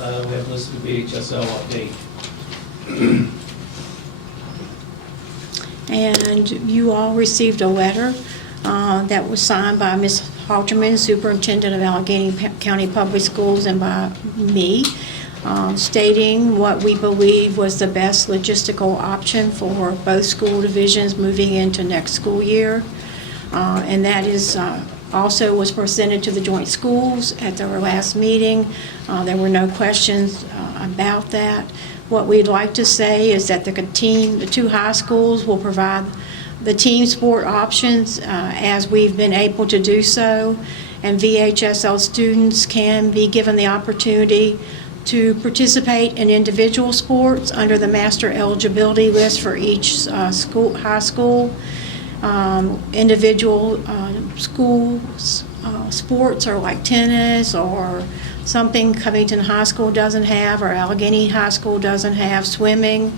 we have listed a VHSL update. And you all received a letter that was signed by Ms. Halterman, Superintendent of Allegheny County Public Schools, and by me, stating what we believe was the best logistical option for both school divisions moving into next school year. And that is also was presented to the joint schools at their last meeting. There were no questions about that. What we'd like to say is that the two high schools will provide the team sport options as we've been able to do so, and VHSL students can be given the opportunity to participate in individual sports under the master eligibility list for each high school. Individual schools sports are like tennis or something Covington High School doesn't have or Allegheny High School doesn't have, swimming.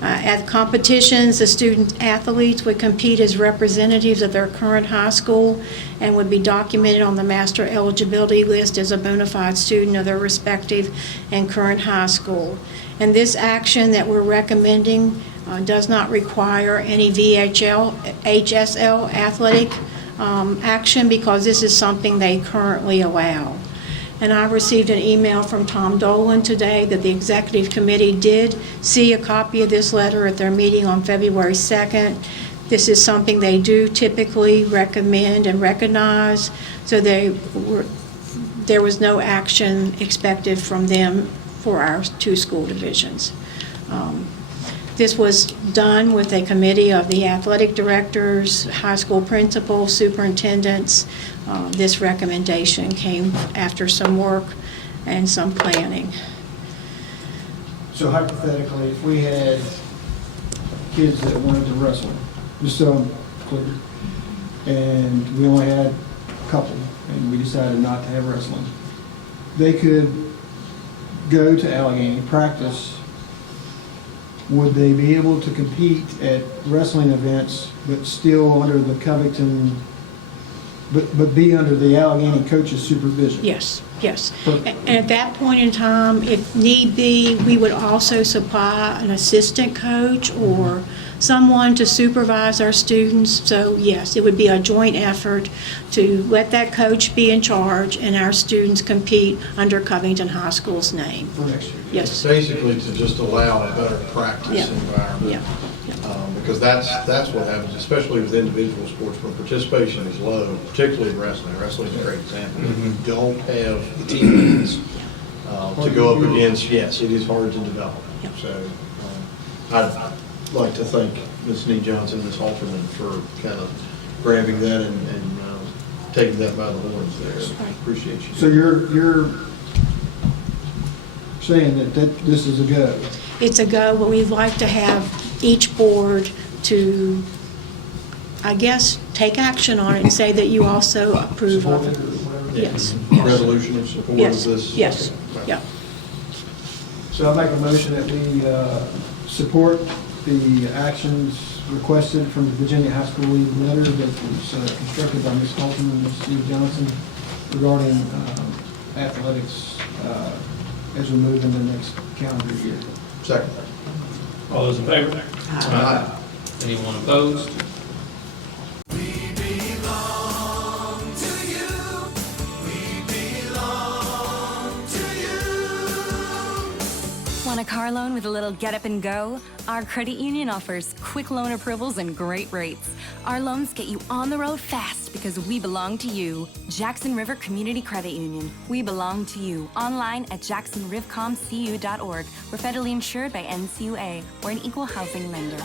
At competitions, the student athletes would compete as representatives of their current high school and would be documented on the master eligibility list as a bona fide student of their respective and current high school. And this action that we're recommending does not require any VHSL athletic action because this is something they currently allow. And I received an email from Tom Dolan today that the executive committee did see a copy of this letter at their meeting on February 2nd. This is something they do typically recommend and recognize, so there was no action expected from them for our two school divisions. This was done with a committee of the athletic directors, high school principals, superintendents. This recommendation came after some work and some planning. So hypothetically, if we had kids that wanted to wrestle, just so I'm clear, and we only had a couple, and we decided not to have wrestling, they could go to Allegheny, practice. Would they be able to compete at wrestling events, but still under the Covington, but be under the Allegheny coach's supervision? Yes, yes. And at that point in time, if need be, we would also supply an assistant coach or someone to supervise our students. So yes, it would be a joint effort to let that coach be in charge and our students compete under Covington High School's name. For next year? Yes. Basically to just allow a better practice Yeah. environment. Yeah. Because that's what happens, especially with individual sports when participation is low, particularly in wrestling. Wrestling is a great example. If you don't have the teammates to go up against, yes, it is hard to develop. Yeah. So I'd like to thank Ms. Snead-Johnson and Ms. Halterman for kind of grabbing that and taking that by the horns there. Right. Appreciate you. So you're saying that this is a go? It's a go, but we'd like to have each board to, I guess, take action on it and say that you also approve of it. Yes. Resolution of support of Yes, this? yes, Okay. yeah. So I make a motion that we support the actions requested from the Virginia High School League letter that was constructed by Ms. Halton and Ms. Snead-Johnson regarding athletics as we move into the next calendar year. Second. All those in favor? Aye. Anyone opposed? Want a car loan with a little get up and go? Our credit union offers quick loan approvals and great rates. Our loans get you on the road fast because we belong to you. Jackson River Community Credit Union. We belong to you. Online at jacksonrivcomcu.org. We're federally insured by NCUA. We're an equal housing lender.